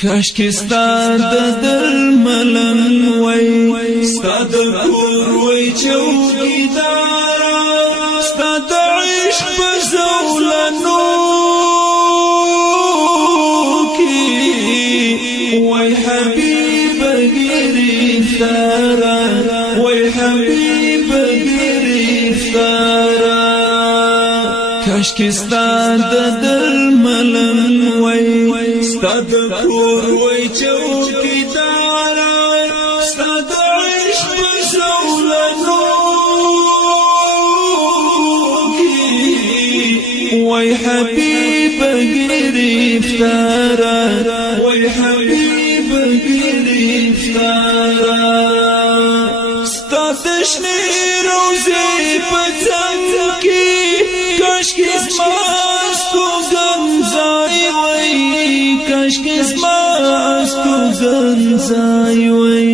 کاشکی ستا د درملن وای ستا د کور وای چوکیدارا ستا د عشق په زولنو کی وای حبیب گرفتارا وای حبیب گرفتارا کاشکی ستا د درملن وای ستا د کور وای چوکیدارا ستا د عشق په زولنو کی وای حبیب گرفتارا وای حبیب گرفتارا ستا د شنې روزې په څنګ کې کاشکې زما ستوګنځای وای کاشکې زما ستوګنځای وای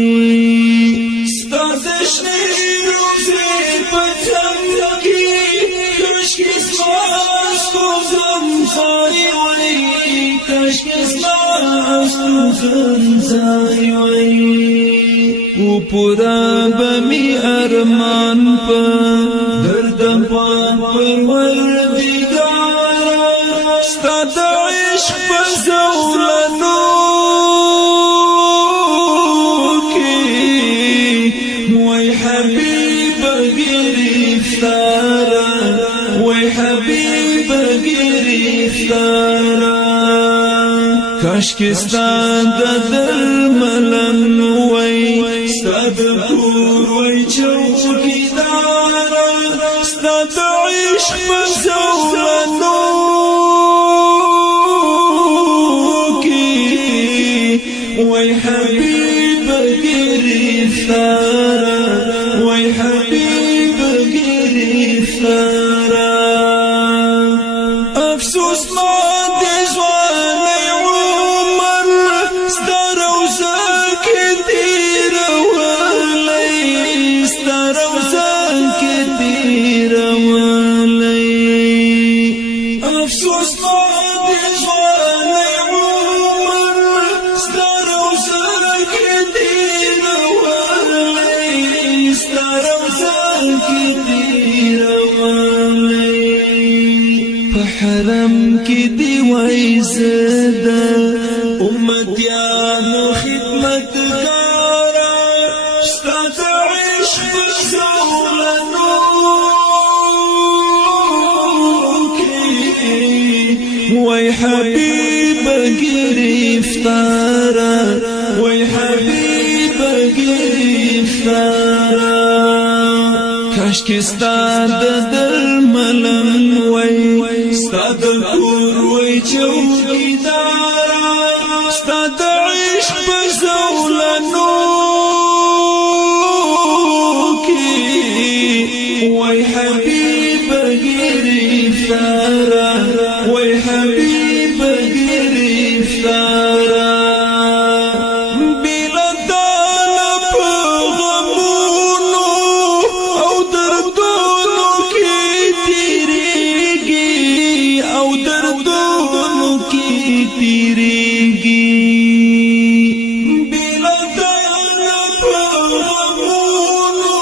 ستا د شنې روزې په څنګ کې کاشکې زما ستوګنځای وای کاشکې زما ستوګنځای وای او پورا بمی ارمان په دردم په پروردگار ستا د عشق په زولنو کې وای حبیب گرفتارا وای حبیب گرفتارا کاشکې ستا د درملن وای ستا د کور وای چوکیدارا ستا د عشق په زولنو کی وای حبیب گرفتارا وای حبیب گرفتارا افسوس ما د ځوانۍ عمر ستا روضه کې تېرولی ستا روضه کې تېرولی افسوس ما د ځوانۍ عمر ستا روضه کې تېرولی ستا روضه کې تېرولی په حرم کې دی وای زده امتیانو خدمتګارا ستا د عشق په زولنو کې وای حبیب گرفتارا وای حبیب گرفتارا کاشکې ستا د درملن وای ستا د کور وای چوکیدارا ستا د عشق په زولنو کې وای حبیب گرفتارا وای حبیب گرفتارا بلدان په غمونو او دردونو کې تیریږي او دردونو کې تیریږي بلدان په غمونو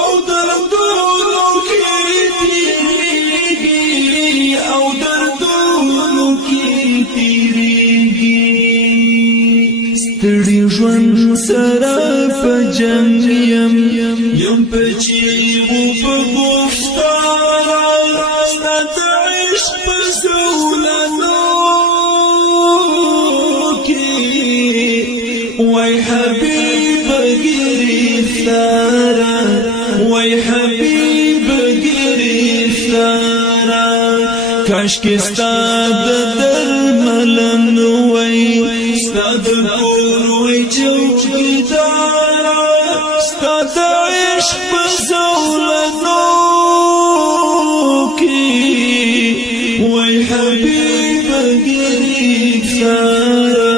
او دردونو کې تیریږي او دردونو کې تیریږي ستړي ژوند سره په جنګ یم په چیغو په گفتارا ستا د عشق په زولنو کې وای حبیب گرفتارا وای حبیب گرفتارا کاشکې ستا د درملن وای ستا د کور وای چوکیدارا ستا د عشق په زولنو کې وای حبیب گرفتارا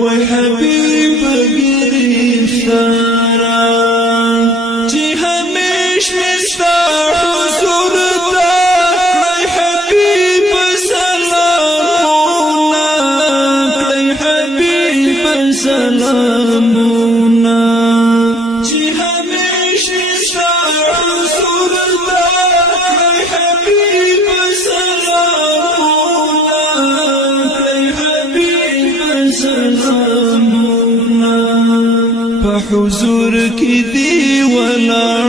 وای حبیب گرفتارا چې همیش مې ستا حضور ته کړی حبیب سلامونه کړی حبیب سلامونا چې همیشه ستا رسول الله حبیب سلامونا حبیب سلامونا په حضور کې دی ولا